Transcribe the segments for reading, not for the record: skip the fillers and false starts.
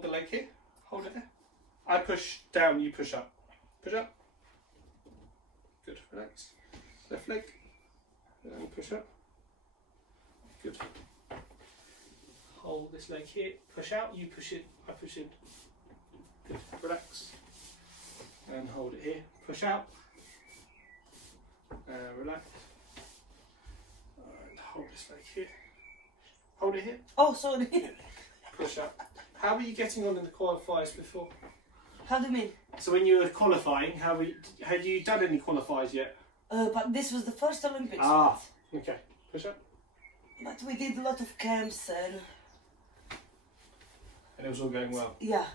The leg here. Hold it there. I push down, you push up. Push up. Good. Relax. Left leg. And push up. Good. Hold this leg here. Push out. You push it. I push in. Good. Relax. And hold it here. Push out. And relax. And hold this leg here. Hold it here. Oh, sorry. Push up. How were you getting on in the qualifiers before? How do you mean? So when you were qualifying, had you done any qualifiers yet? But this was the first Olympics. Ah, okay. Push up. But we did a lot of camps and it was all going well. Yeah,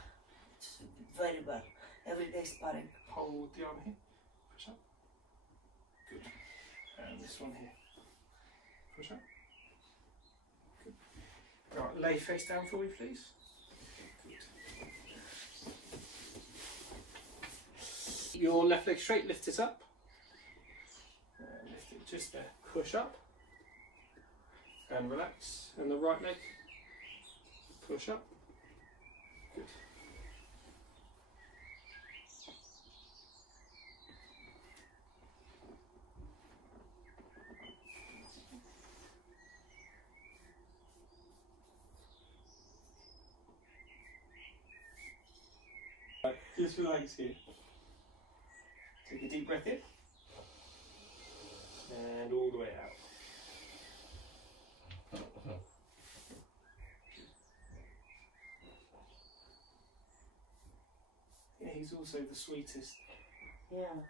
very well. Every day sparring. Hold the arm here. Push up. Good. And this one here. Push up. Good. Right, lay face down for me, please. Good. Your left leg straight, lift it up. Lift it just there. Push up. And relax. And the right leg. Push up. Good. Just relax here. Take a deep breath in. And all the way out. Yeah, he's also the sweetest. Yeah.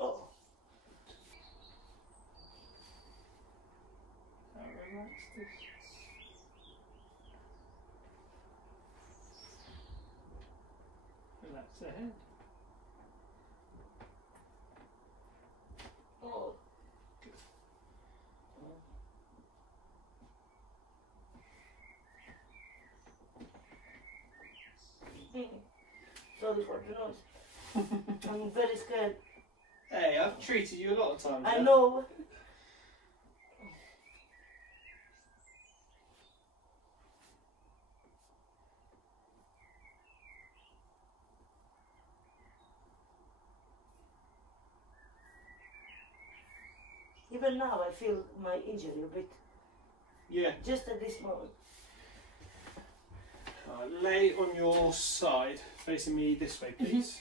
Oh. Now relax this. Relax the head. Oh. Good. Sorry for the nose. I'm very scared. Hey, I've treated you a lot of times. I know. Even now I feel my injury a bit. Yeah. Just at this moment. Lay on your side, facing me this way, please.